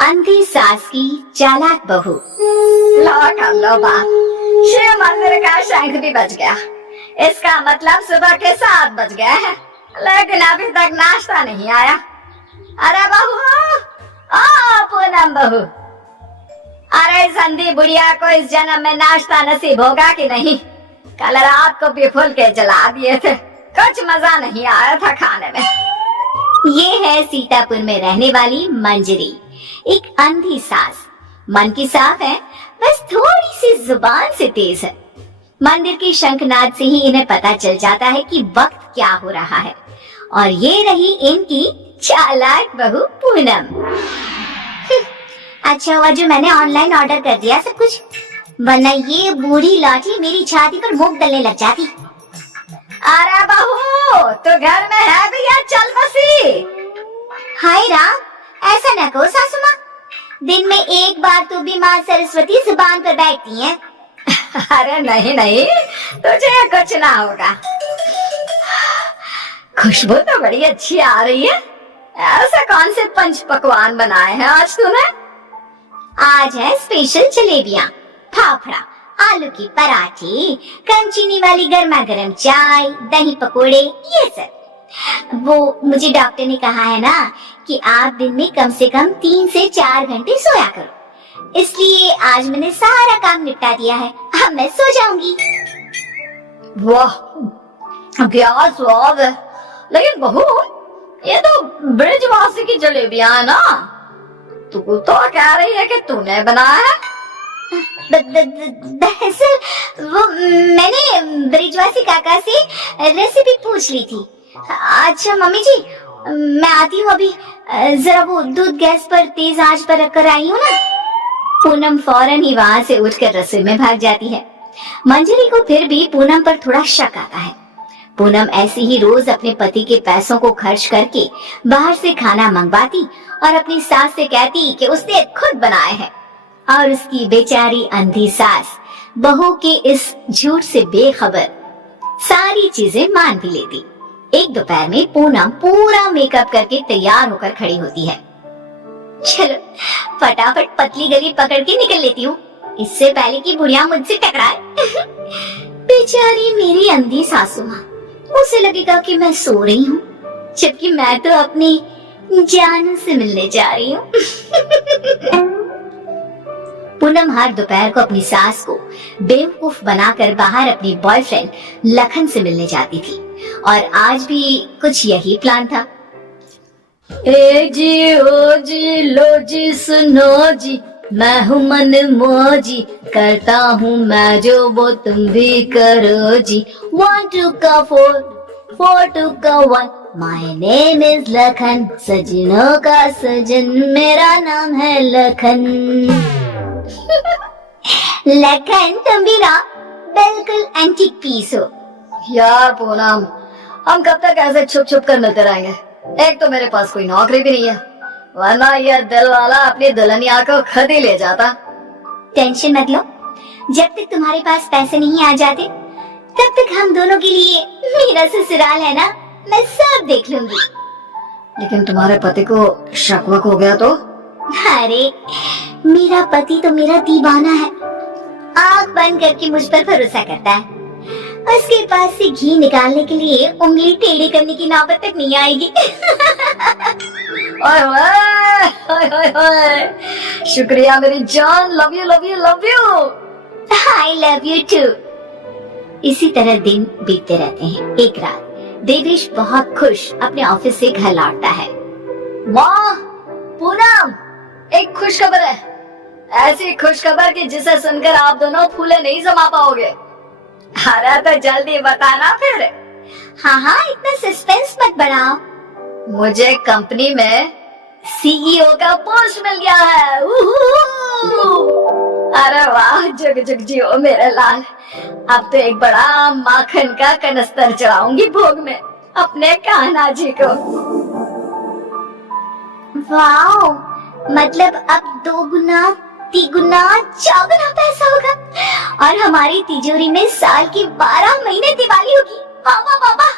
अंधी सास की चालाक बहू। लो कर लो बात, शिव मंदिर का शंख भी बज गया। इसका मतलब सुबह के 7 बज गए हैं, लेकिन अभी तक नाश्ता नहीं आया। अरे बहू, ओ पूनम बहू, अरे इस अंधी बुढ़िया को इस जन्म में नाश्ता नसीब होगा कि नहीं? कल रात को भी फूल के जला दिए थे, कुछ मजा नहीं आया था खाने में। ये है सीतापुर में रहने वाली मंजरी, एक अंधी सास। मन की साफ है, बस थोड़ी सी जुबान से तेज है। मंदिर के शंखनाद से ही इन्हें पता चल जाता है कि वक्त क्या हो रहा है। और ये रही इनकी चालाक बहू पूनम। अच्छा हुआ जो मैंने ऑनलाइन ऑर्डर कर दिया सब कुछ, वरना ये बूढ़ी लाठी मेरी छाती पर मुंह डलने लग जाती। अरे बहू, तो घर में है भी या चल बसी? हाय राम, ऐसा न कहो सासू माँ, दिन में एक बार तो भी माँ सरस्वती जुबान पर बैठती हैं। अरे नहीं नहीं, तुझे कुछ ना होगा। खुशबू तो बड़ी अच्छी आ रही है। ऐसा कौन से पंच पकवान बनाए हैं आज तूने? आज है स्पेशल जलेबियाँ, फाफड़ा, आलू की पराठे, कम चीनी वाली गर्मा गर्म चाय, दही पकोड़े, ये सब। वो मुझे डॉक्टर ने कहा है ना कि आप दिन में कम से कम 3 से 4 घंटे सोया करो, इसलिए आज मैंने सारा काम निपटा दिया है। अब मैं सो जाऊंगी। वाह क्या स्वाद है। लेकिन बहू, ये तो ब्रिजवासी की जलेबियां है ना? तू तो कह रही है कि तूने बनाया है। दरअसल वो मैंने ब्रिजवासी काका से रेसिपी पूछ ली थी। अच्छा मम्मी जी, मैं आती हूँ अभी, जरा वो दूध गैस पर तेज आंच पर रखकर आई हूँ ना। पूनम फौरन ही वहाँ से उठकर रसोई में भाग जाती है। मंजरी को फिर भी पूनम पर थोड़ा शक आता है। पूनम ऐसे ही रोज अपने पति के पैसों को खर्च करके बाहर से खाना मंगवाती और अपनी सास से कहती कि उसने खुद बनाए हैं, और उसकी बेचारी अंधी सास बहू के इस झूठ से बेखबर सारी चीजें मान भी लेती। एक दोपहर में पूनम पूरा मेकअप करके तैयार होकर खड़ी होती है। चलो फटाफट पतली गली पकड़ के निकल लेती हूँ, इससे पहले कि बुढ़िया मुझसे टकराए। बेचारी मेरी अंधी सासू माँ, उसे लगेगा कि मैं सो रही हूँ, जबकि मैं तो अपनी जान से मिलने जा रही हूँ। पूनम हर दोपहर को अपनी सास को बेवकूफ बनाकर बाहर अपनी बॉयफ्रेंड लखन से मिलने जाती थी, और आज भी कुछ यही प्लान था। ए जी ओ जी लो जी सुनो जी, मैं हूँ मन मौजी, करता हूँ मैं जो वो तुम भी करो जी। 1 2 का 4 4 2 का 1, माय नेम इज लखन, सजनों का सजन मेरा नाम है लखन। लखन तुम भी ना बिल्कुल एंटीक पीस हो। यार पूनम, हम कब तक ऐसे छुप छुप कर मिलते रहेंगे? एक तो मेरे पास कोई नौकरी भी नहीं है, वरना ये दिल वाला अपनी दुल्हनिया को खुद ही ले जाता। टेंशन मत लो, जब तक तुम्हारे पास पैसे नहीं आ जाते तब तक हम दोनों के लिए मेरा ससुराल है ना, मैं सब देख लूंगी। लेकिन तुम्हारे पति को शक वक हो गया तो? अरे मेरा पति तो मेरा दीवाना है, आँख बंद करके मुझ पर भरोसा करता है। उसके पास से घी निकालने के लिए उंगली टेढ़ी करने की नौबत तक नहीं आएगी। ओए ओए ओए, शुक्रिया मेरी जान, love you love you love you. I love you too. इसी तरह दिन बीतते रहते हैं। एक रात देवेश बहुत खुश अपने ऑफिस से घर लौटता है। वाह पूनम, एक खुश खबर है, ऐसी खुश खबर कि जिसे सुनकर आप दोनों फूले नहीं जमा पाओगे। अरे तो जल्दी बताना फिर। हाँ हाँ, इतना सस्पेंस मत बढ़ाओ। मुझे कंपनी में सीईओ का पोस्ट मिल गया है। अरे वाह, जुग जुग जियो मेरे लाल। अब तो एक बड़ा माखन का कनस्तर चढ़ाऊंगी भोग में अपने कान्हा जी को। वाओ, मतलब अब 2 गुना 3 गुना 4 गुना पैसा होगा, और हमारी तिजोरी में साल की 12 महीने दिवाली होगी। वाह वाह वाह,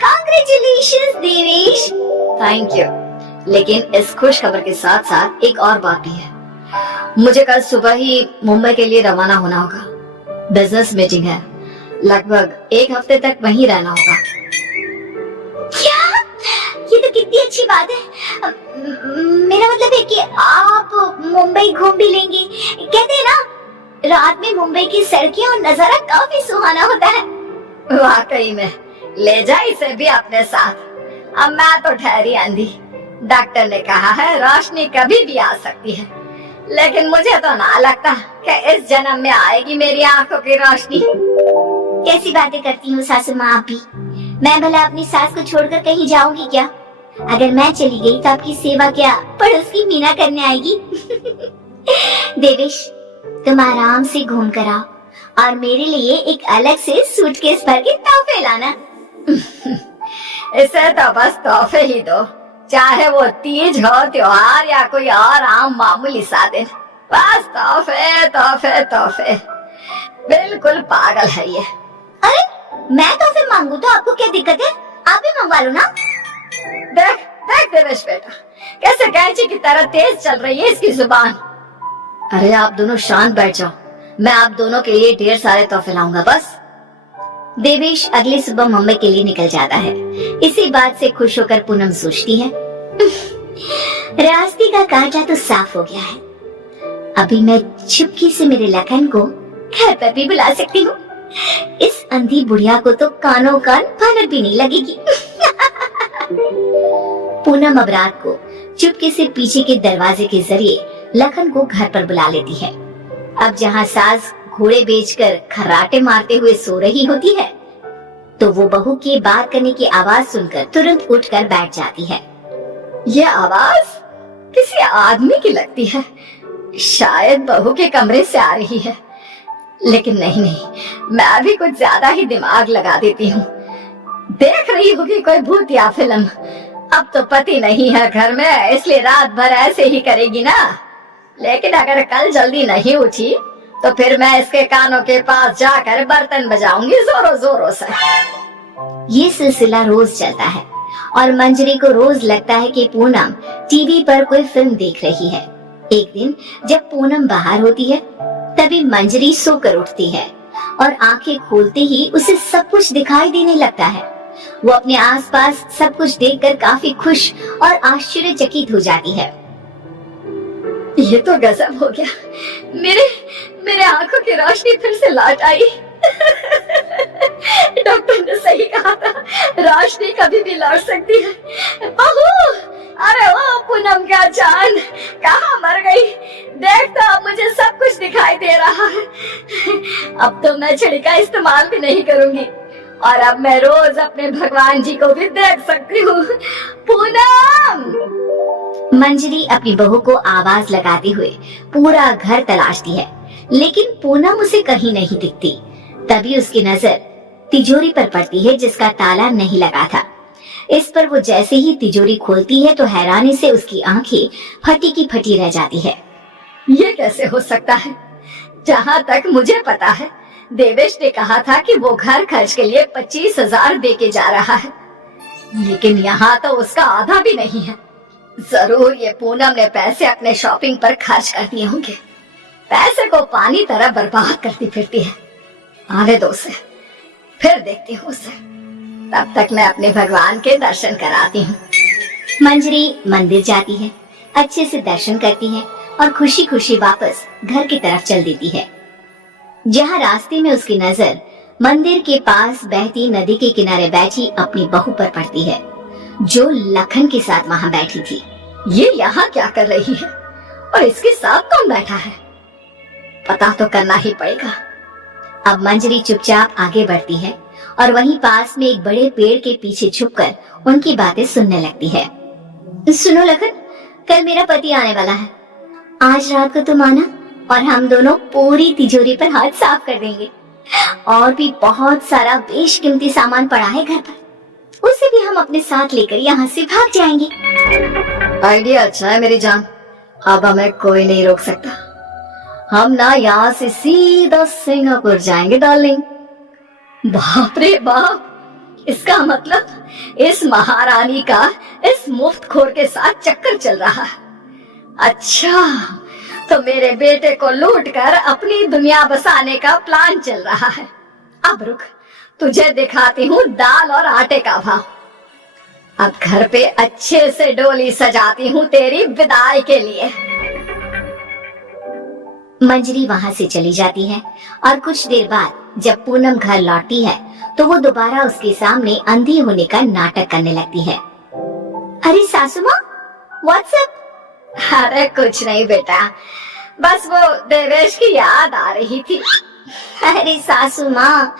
कांग्रेचुलेशंस देवेश। Thank you. लेकिन इस खुश खबर के साथ साथ एक और बात भी है। मुझे कल सुबह ही मुंबई के लिए रवाना होना होगा। बिजनेस मीटिंग है, लगभग 1 हफ्ते तक वहीं रहना होगा। क्या? ये तो कितनी अच्छी बात है। मेरा मतलब है कि आप मुंबई घूम भी लेंगे। कहते हैं ना, रात में मुंबई की सड़कें और नजारा काफी सुहाना होता है। वाकई में, ले जा इसे भी अपने साथ। अब मैं तो ठहरी अंधी। डॉक्टर ने कहा है रोशनी कभी भी आ सकती है, लेकिन मुझे तो ना लगता कि इस जन्म में आएगी मेरी आंखों की रोशनी। कैसी बातें करती हूँ सासू माँ आप भी। मैं भला अपनी सास को छोड़कर कहीं जाऊंगी क्या? अगर मैं चली गई तो आपकी सेवा क्या पड़ोस की मीना करने आएगी? देवेश, तुम आराम से घूम कर आओ और मेरे लिए एक अलग से सूटकेस भर के तोहफे लाना। इसे तो बस तोहफे ही दो, चाहे वो तीज हो, त्योहार या कोई और आम मामूली सा दिन। बस तोहफे तोहफे तोहफे। बिल्कुल पागल है ये। अरे मैं तोहफे मांगू तो आपको क्या दिक्कत है? आप भी मंगवा लो ना। देख देख देवेश बेटा, कैसे कैंची की तरह तेज चल रही है इसकी जुबान। अरे आप दोनों शांत बैठ जाओ, मैं आप दोनों के लिए ढेर सारे तोहफे लाऊंगा बस। देवेश अगली सुबह मुंबई के लिए निकल जाता है। इसी बात से खुश होकर पूनम सोचती है, रास्ते का कांटा तो साफ हो गया है। अभी मैं चुपके से मेरे लखन को घर पर भी बुला सकती हूँ। इस अंधी बुढ़िया को तो कानों कान भनक भी नहीं लगेगी। पूनम अब रात को चुपके से पीछे के दरवाजे के जरिए लखन को घर पर बुला लेती है। अब जहाँ सास घोड़े बेचकर खर्राटे मारते हुए सो रही होती है, तो वो बहू के बात करने की आवाज सुनकर तुरंत उठकर बैठ जाती है। ये आवाज किसी आदमी की लगती है, शायद बहू के कमरे से आ रही है। लेकिन नहीं, मैं भी कुछ ज्यादा ही दिमाग लगा देती हूँ। देख रही होगी कोई भूत या फिल्म। अब तो पति नहीं है घर में, इसलिए रात भर ऐसे ही करेगी ना। लेकिन अगर कल जल्दी नहीं उठी तो फिर मैं इसके कानों के पास जाकर बर्तन बजाऊंगी जोरों जोरों से। ये सिलसिला रोज चलता है और मंजरी को रोज लगता है कि पूनम टीवी पर कोई फिल्म देख रही है। एक दिन जब पूनम बाहर होती है, तभी मंजरी सोकर उठती है और आंखें खोलते ही उसे सब कुछ दिखाई देने लगता है। वो अपने आसपास सब कुछ देखकर काफी खुश और आश्चर्यचकित हो जाती है। ये तो गजब हो गया, मेरे आंखों की रोशनी फिर से लौट आई। डॉक्टर ने सही कहा था, रोशनी कभी भी लौट सकती है। बहू, अरे ओ पूनम का जान, कहाँ मर गई? देख तो अब मुझे सब कुछ दिखाई दे रहा है। अब तो मैं छड़ी का इस्तेमाल भी नहीं करूंगी और अब मैं रोज अपने भगवान जी को भी देख सकती हूँ। पूनम! मंजरी अपनी बहू को आवाज लगाते हुए पूरा घर तलाशती है, लेकिन पूनम उसे कहीं नहीं दिखती। तभी उसकी नजर तिजोरी पर पड़ती है जिसका ताला नहीं लगा था। इस पर वो जैसे ही तिजोरी खोलती है तो हैरानी से उसकी आंखें फटी की फटी रह जाती है। ये कैसे हो सकता है? जहाँ तक मुझे पता है, देवेश ने कहा था कि वो घर खर्च के लिए 25,000 दे के जा रहा है, लेकिन यहाँ तो उसका आधा भी नहीं है। जरूर ये पूनम ने पैसे अपने शॉपिंग पर खर्च कर दिए होंगे। पैसे को पानी तरह बर्बाद करती फिरती है। आने दो उसे, फिर देखती हूँ उसे। तब तक मैं अपने भगवान के दर्शन कराती हूँ। मंजरी मंदिर जाती है, अच्छे से दर्शन करती है और खुशी खुशी वापस घर की तरफ चल देती है। जहाँ रास्ते में उसकी नजर मंदिर के पास बहती नदी के किनारे बैठी अपनी बहू पर पड़ती है, जो लखन के साथ वहाँ बैठी थी। ये यहाँ क्या कर रही है और इसके साथ कौन बैठा है? पता तो करना ही पड़ेगा। अब मंजरी चुपचाप आगे बढ़ती है और वहीं पास में एक बड़े पेड़ के पीछे छुपकर उनकी बातें सुनने लगती है। सुनो लखन, कल मेरा पति आने वाला है। आज रात को तुम आना और हम दोनों पूरी तिजोरी पर हाथ साफ कर देंगे। और भी बहुत सारा बेशकीमती सामान पड़ा है घर पर, उसे भी हम अपने साथ लेकर यहाँ से भाग जाएंगे। आइडिया अच्छा है मेरी जान, अब हमें कोई नहीं रोक सकता। हम ना यहाँ से सीधा सिंगापुर जाएंगे डार्लिंग। बाप रे बाप, इसका मतलब इस महारानी का इस मुफ्तखोर के साथ चक्कर चल रहा है। अच्छा, तो मेरे बेटे को लूट कर अपनी दुनिया बसाने का प्लान चल रहा है। अब रुक, तुझे दिखाती हूँ दाल और आटे का भाव। अब घर पे अच्छे से डोली सजाती हूँ तेरी विदाई के लिए। मंजरी वहां से चली जाती है और कुछ देर बाद जब पूनम घर लौटती है तो वो दोबारा उसके सामने अंधी होने का नाटक करने लगती है। अरे सासू माँ, व्हाट्सएप? अरे कुछ नहीं बेटा, बस वो देवेश की याद आ रही थी। अरे सासू माँ,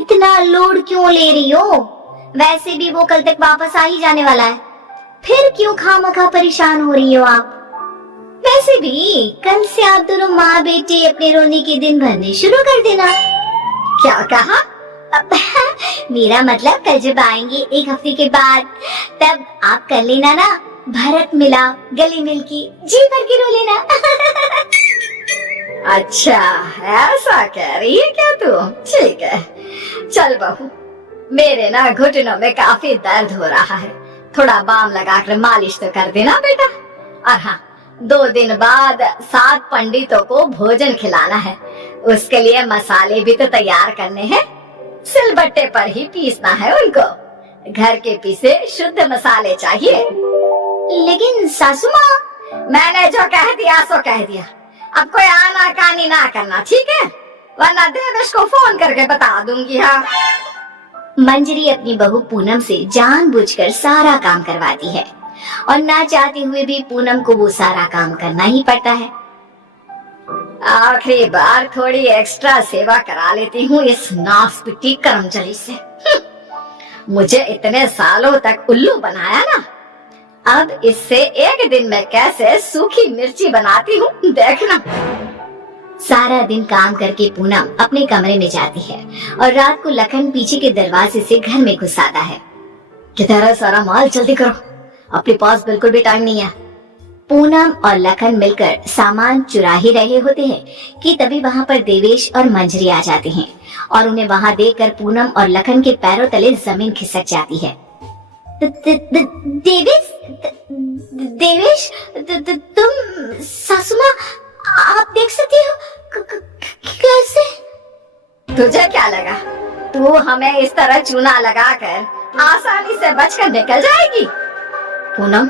इतना लोड क्यों ले रही हो? वैसे भी वो कल तक वापस आ ही जाने वाला है, फिर क्यों खामखा परेशान हो रही हो आप? वैसे भी कल से आप दोनों माँ बेटे अपने रोने के दिन भरने शुरू कर देना। क्या कहा? मेरा मतलब कल जब आएंगे एक हफ्ते के बाद, तब आप कर लेना ना भरत मिला गले मिल के जी भर के रो लेना। अच्छा, ऐसा कह रही है क्या तू? ठीक है, चल बहू, मेरे ना घुटनों में काफी दर्द हो रहा है, थोड़ा बाम लगाकर मालिश तो कर देना बेटा। और हाँ, 2 दिन बाद 7 पंडितों को भोजन खिलाना है, उसके लिए मसाले भी तो तैयार करने हैं। सिलबट्टे पर ही पीसना है उनको, घर के पीसे शुद्ध मसाले चाहिए। लेकिन सासू माँ, मैंने जो कह दिया सो कह दिया, अब कोई आना कानी ना करना, ठीक है? वरना देवेश को फोन करके बता दूंगी। हाँ, मंजरी अपनी बहू पूनम से जानबूझकर सारा काम करवाती है और ना चाहते हुए भी पूनम को वो सारा काम करना ही पड़ता है। आखिरी बार थोड़ी एक्स्ट्रा सेवा करा लेती हूँ इस नासपिटी कर्मचारी से। मुझे इतने सालों तक उल्लू बनाया ना, अब इससे एक दिन में कैसे सूखी मिर्ची बनाती हूँ देखना। सारा दिन काम करके पूनम अपने कमरे में जाती है और रात को लखन पीछे के दरवाजे से घर में घुस आता है। किधर है सारा माल? जल्दी करो, अपने पास बिल्कुल भी टाइम नहीं है। पूनम और लखन मिलकर सामान चुरा ही रहे होते हैं कि तभी वहाँ पर देवेश और मंजरी आ जाते हैं और उन्हें वहाँ देखकर पूनम और लखन के पैरों तले जमीन खिसक जाती है। देवेश, देवेश, तुम? सासू माँ, आप देख सकती हो? कैसे? तुझे क्या लगा तू हमें इस तरह चूना लगाकर आसानी से बचकर निकल जाएगी? पूनम,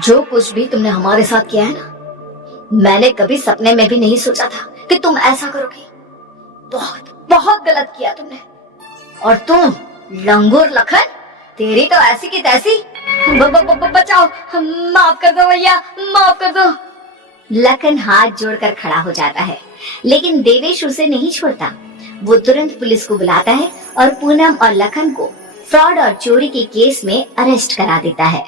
जो कुछ भी तुमने हमारे साथ किया है ना, मैंने कभी सपने में भी नहीं सोचा था कि तुम ऐसा करोगी। बहुत बहुत गलत किया तुमने। और तुम लंगूर लखन, तेरी तो ऐसी की तैसी। बचाओ, माफ कर दो भैया, माफ कर दो। लखन हाथ जोड़कर खड़ा हो जाता है, लेकिन देवेश उसे नहीं छोड़ता। वो तुरंत पुलिस को बुलाता है और पूनम और लखन को फ्रॉड और चोरी के केस में अरेस्ट करा देता है।